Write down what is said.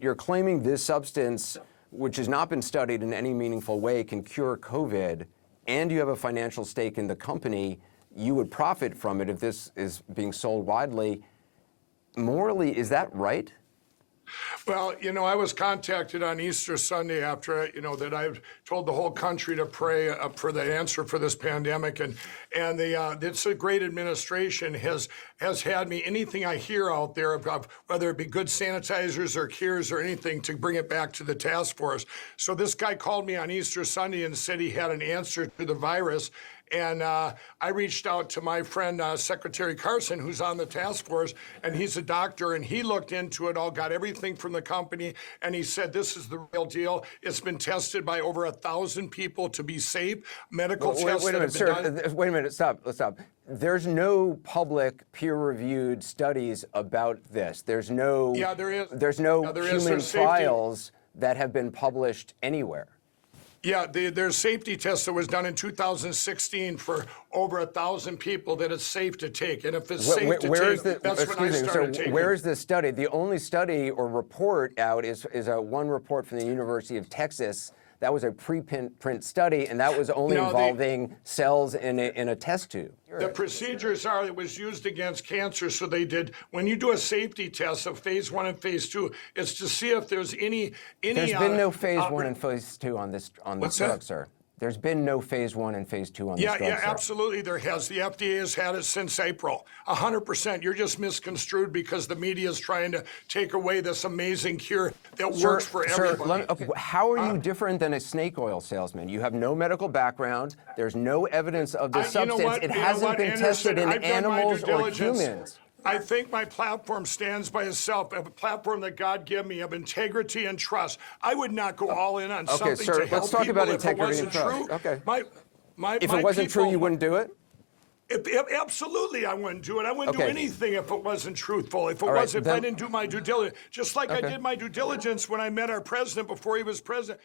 You're claiming this substance, which has not been studied in any meaningful way, can cure COVID, and you have a financial stake in the company. You would profit from it if this is being sold widely. Morally, is that right? Well, I was contacted on Easter Sunday after, that I've told the whole country to pray for the answer for this pandemic. And it's a great administration has had me, anything I hear out there about whether it be good sanitizers or cures or anything, to bring it back to the task force. So this guy called me on Easter Sunday and said he had an answer to the virus. And I reached out to my friend, Secretary Carson, who's on the task force, and he's a doctor, and he looked into it all, got everything from the company, and he said, this is the real deal. It's been tested by over 1,000 people to be safe. Medical tests wait a minute, sir. Wait a minute, stop. There's no public peer-reviewed studies about this. There's no, there is. There's no human trials that have been published anywhere. Yeah, there's safety tests that was done in 2016 for over 1,000 people that it's safe to take. And if it's safe to take, that's when I started taking. Where is this study? The only study or report out is one report from the University of Texas. That was a preprint study, and that was only involving cells in a test tube. The procedures are, it was used against cancer, so they did, when you do a safety test of phase 1 and phase 2, it's to see if there's any. There's been no phase 1 and phase 2 on this drug, sir. There's been no phase 1 and phase 2 on this drug, Yeah, sir. Absolutely there has. The FDA has had it since April. 100%. You're just misconstrued because the media is trying to take away this amazing cure that works for everybody. How are you different than a snake oil salesman? You have no medical background. There's no evidence of this substance. It hasn't been tested in animals or humans. I think my platform stands by itself, a platform that God gave me of integrity and trust. I would not go all in on something sir, to help let's talk people about if it integrity wasn't and trust. true. Okay. If it wasn't true, you wouldn't do it? Absolutely, I wouldn't do it. I wouldn't do anything if it wasn't truthful. If I didn't do my due diligence, just like I did my due diligence when I met our president before he was president.